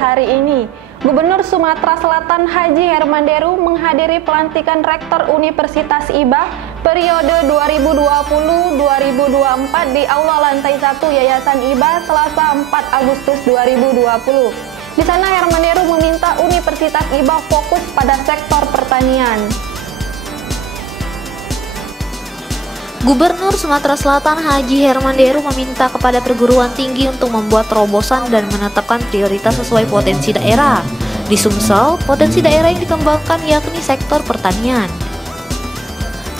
hari ini, Gubernur Sumatera Selatan Haji Hermanderu menghadiri pelantikan Rektor Universitas IBA periode 2020-2024 di Aula Lantai 1 Yayasan IBA Selasa 4 Agustus 2020. Di sana Hermanderu meminta Universitas IBA fokus pada sektor pertanian. Gubernur Sumatera Selatan Haji Hermanderu meminta kepada perguruan tinggi untuk membuat terobosan dan menetapkan prioritas sesuai potensi daerah. Di Sumsel, potensi daerah yang dikembangkan yakni sektor pertanian.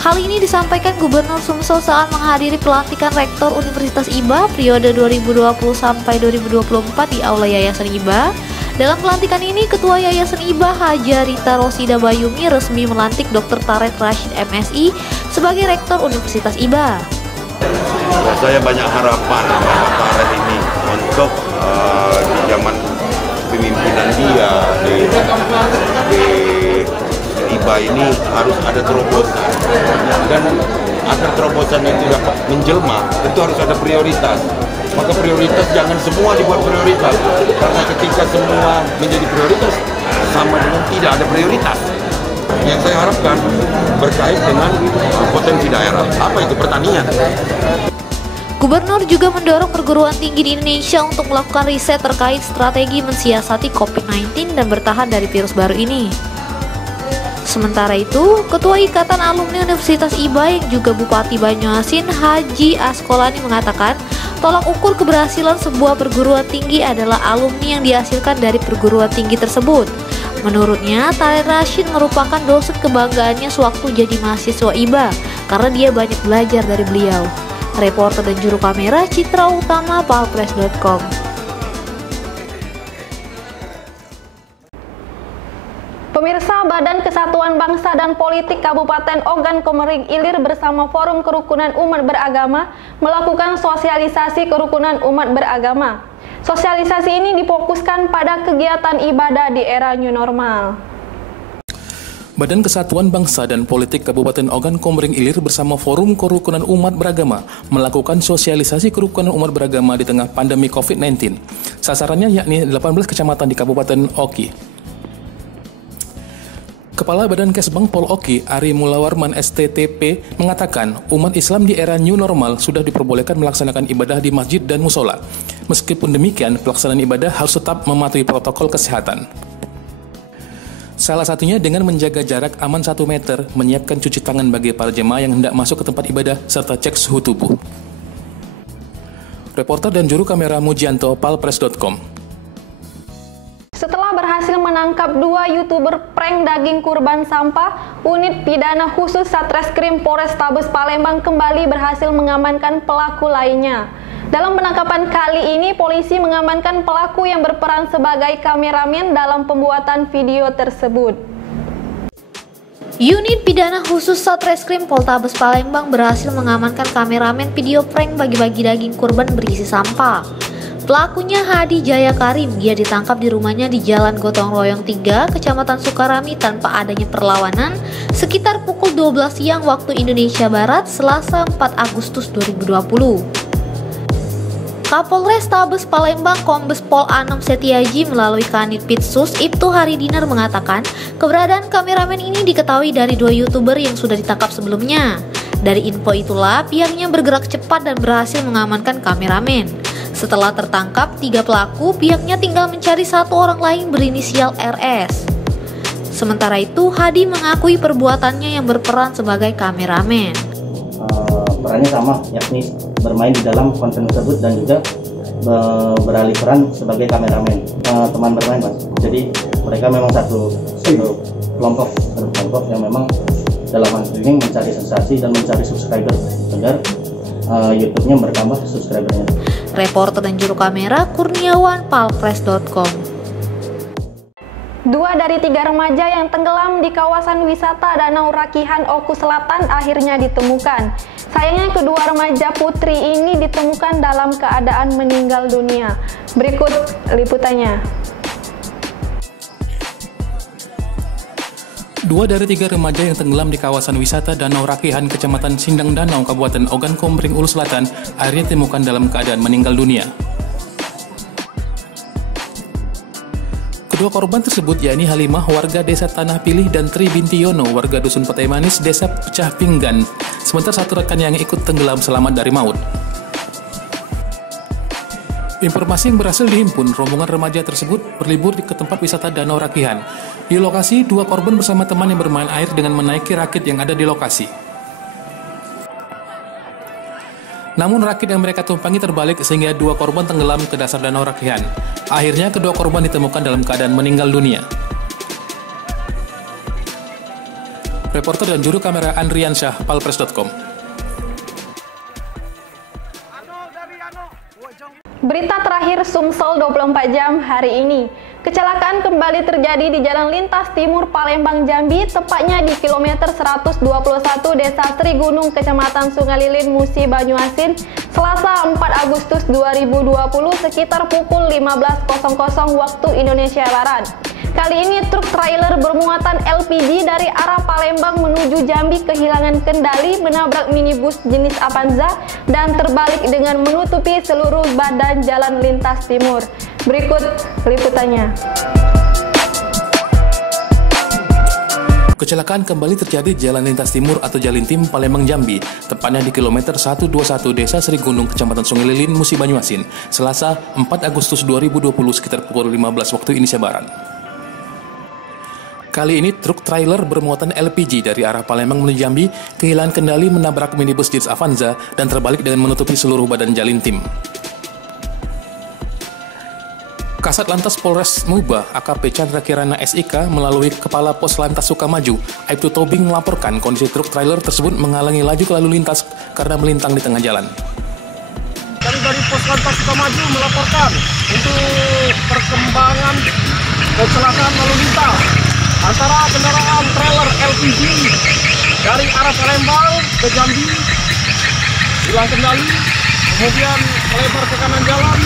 Hal ini disampaikan Gubernur Sumsel saat menghadiri pelantikan Rektor Universitas IBA periode 2020 sampai 2024 di Aula Yayasan IBA. Dalam pelantikan ini, Ketua Yayasan IBA Haja Rita Rosida Bayumi resmi melantik Dr. Taret Rashid MSI sebagai Rektor Universitas IBA. Saya banyak harapan Bapak Taret ini untuk di zaman pemimpinan dia di IBA ini harus ada terobosan, dan agar terobosan itu dapat menjelma itu harus ada prioritas. Maka prioritas jangan semua dibuat prioritas, karena ketika semua menjadi prioritas sama dengan tidak ada prioritas. Yang saya harapkan berkait dengan potensi daerah, apa itu pertanian. Gubernur juga mendorong perguruan tinggi di Indonesia untuk melakukan riset terkait strategi mensiasati COVID-19 dan bertahan dari virus baru ini. Sementara itu, Ketua Ikatan Alumni Universitas IBA yang juga Bupati Banyuasin Haji Askolani mengatakan, tolak ukur keberhasilan sebuah perguruan tinggi adalah alumni yang dihasilkan dari perguruan tinggi tersebut. Menurutnya, Taret Rashid merupakan dosen kebanggaannya sewaktu jadi mahasiswa IBA karena dia banyak belajar dari beliau. Reporter dan juru kamera Citra Utama, palpress.com. Pemirsa, Badan Kesatuan Bangsa dan Politik Kabupaten Ogan Komering Ilir bersama Forum Kerukunan Umat Beragama melakukan sosialisasi kerukunan umat beragama. Sosialisasi ini difokuskan pada kegiatan ibadah di era new normal. Badan Kesatuan Bangsa dan Politik Kabupaten Ogan Komering Ilir bersama Forum Kerukunan Umat Beragama melakukan sosialisasi kerukunan umat beragama di tengah pandemi COVID-19. Sasarannya yakni 18 kecamatan di Kabupaten Oki. Kepala Badan Kesbang Pol Oki, Ari Mulawarman STTP, mengatakan umat Islam di era new normal sudah diperbolehkan melaksanakan ibadah di masjid dan musola. Meskipun demikian, pelaksanaan ibadah harus tetap mematuhi protokol kesehatan. Salah satunya dengan menjaga jarak aman 1 meter, menyiapkan cuci tangan bagi para jemaah yang hendak masuk ke tempat ibadah, serta cek suhu tubuh. Reporter dan juru kamera Mujianto, palpress.com. Setelah berhasil menangkap 2 YouTuber prank daging kurban sampah, unit pidana khusus Satreskrim Polrestabes Palembang kembali berhasil mengamankan pelaku lainnya. Dalam penangkapan kali ini, polisi mengamankan pelaku yang berperan sebagai kameramen dalam pembuatan video tersebut. Unit pidana khusus Satreskrim Polrestabes Palembang berhasil mengamankan kameramen video prank bagi-bagi daging kurban berisi sampah. Pelakunya Hadi Jaya Karim. Dia ditangkap di rumahnya di Jalan Gotong Royong 3, Kecamatan Sukarami tanpa adanya perlawanan sekitar pukul 12 siang waktu Indonesia Barat, Selasa 4 Agustus 2020. Kapolres Tabes Palembang Kombes Pol Anom Setiaji melalui Kanit Pitsus Ibtu Haridinar mengatakan keberadaan kameramen ini diketahui dari 2 YouTuber yang sudah ditangkap sebelumnya. Dari info itulah pihaknya bergerak cepat dan berhasil mengamankan kameramen. Setelah tertangkap 3 pelaku, pihaknya tinggal mencari 1 orang lain berinisial RS. Sementara itu, Hadi mengakui perbuatannya yang berperan sebagai kameramen. Perannya sama, yakni bermain di dalam konten tersebut dan juga beralih peran sebagai kameramen. Teman bermain, Mas. Jadi mereka memang satu kelompok yang memang dalam hal ini mencari sensasi dan mencari subscriber agar YouTube-nya bertambah subscribernya. Reporter dan juru kamera Kurniawan, palpress.com. 2 dari 3 remaja yang tenggelam di kawasan wisata Danau Rakihan Oku Selatan akhirnya ditemukan. Sayangnya kedua remaja putri ini ditemukan dalam keadaan meninggal dunia. Berikut liputannya. 2 dari 3 remaja yang tenggelam di kawasan wisata Danau Rakihan, Kecamatan Sindang Danau, Kabupaten Ogan Komering Ulu Selatan, akhirnya ditemukan dalam keadaan meninggal dunia. Kedua korban tersebut yakni Halimah, warga desa Tanah Pilih, dan Tri binti Yono, warga dusun Petai Manis, desa Pecah Pinggan. Sementara satu rekan yang ikut tenggelam selamat dari maut. Informasi yang berhasil dihimpun, rombongan remaja tersebut berlibur ke tempat wisata Danau Rakihan. Di lokasi, dua korban bersama teman yang bermain air dengan menaiki rakit yang ada di lokasi. Namun rakit yang mereka tumpangi terbalik sehingga dua korban tenggelam ke dasar Danau Rakihan. Akhirnya kedua korban ditemukan dalam keadaan meninggal dunia. Reporter dan juru kamera Andrian Syah, palpres.com. Berita terakhir Sumsel 24 jam hari ini. Kecelakaan kembali terjadi di Jalan Lintas Timur Palembang Jambi, tepatnya di kilometer 121 Desa Sri Gunung, Kecamatan Sungai Lilin, Musi Banyuasin, Selasa 4 Agustus 2020 sekitar pukul 15.00 waktu Indonesia Barat. Kali ini truk trailer bermuatan LPG dari arah Palembang menuju Jambi kehilangan kendali, menabrak minibus jenis Avanza dan terbalik dengan menutupi seluruh badan Jalan Lintas Timur. Berikut liputannya. Kecelakaan kembali terjadi di Jalan Lintas Timur atau Jalintim, Palembang, Jambi, tepatnya di kilometer 121 Desa Sri Gunung, Kecamatan Sungai Lilin, Musi Banyuasin, Selasa 4 Agustus 2020 sekitar pukul 15 waktu Indonesia Barat. Kali ini truk trailer bermuatan LPG dari arah Palembang menuju Jambi kehilangan kendali, menabrak minibus jenis Avanza dan terbalik dengan menutupi seluruh badan Jalintim. Kasat Lantas Polres Muba AKP Chandra Kirana SIK melalui Kepala Pos Lantas Sukamaju Aibtu Tobing melaporkan kondisi truk trailer tersebut menghalangi laju ke lalu lintas karena melintang di tengah jalan. Dari Pos Lantas Sukamaju melaporkan untuk perkembangan kecelakaan lalu lintas antara kendaraan trailer LPG dari arah Palembang ke Jambi hilang kendali, kemudian melebar ke kanan jalan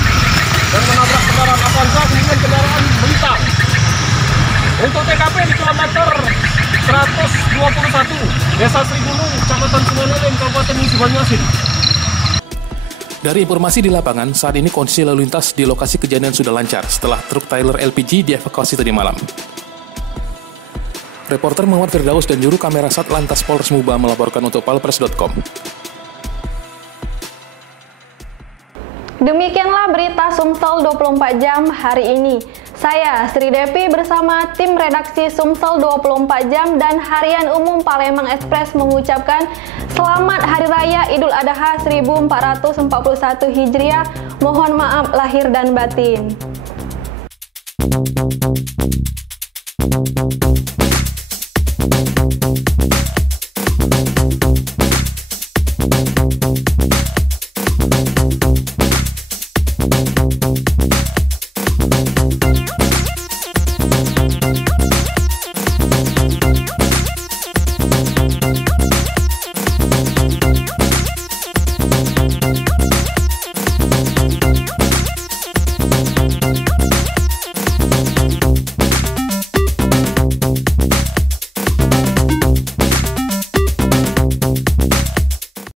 dan menabrak kendaraan Avanza, kemudian kendaraan melintang. Untuk TKP di kilometer 121 Desa Sri Gunung, Kecamatan Sungai Lilin, Kabupaten Musi Banyuasin. Dari informasi di lapangan, saat ini kondisi lalu lintas di lokasi kejadian sudah lancar setelah truk trailer LPG dievakuasi tadi malam. Reporter Muhammad Firdaus dan juru kamera Sat Lantas Polres Muba melaporkan untuk palpres.com. Demikianlah berita Sumsel 24 jam hari ini. Saya Sri Devi bersama tim redaksi Sumsel 24 jam dan Harian Umum Palembang Express mengucapkan Selamat Hari Raya Idul Adha 1441 Hijriah. Mohon maaf lahir dan batin.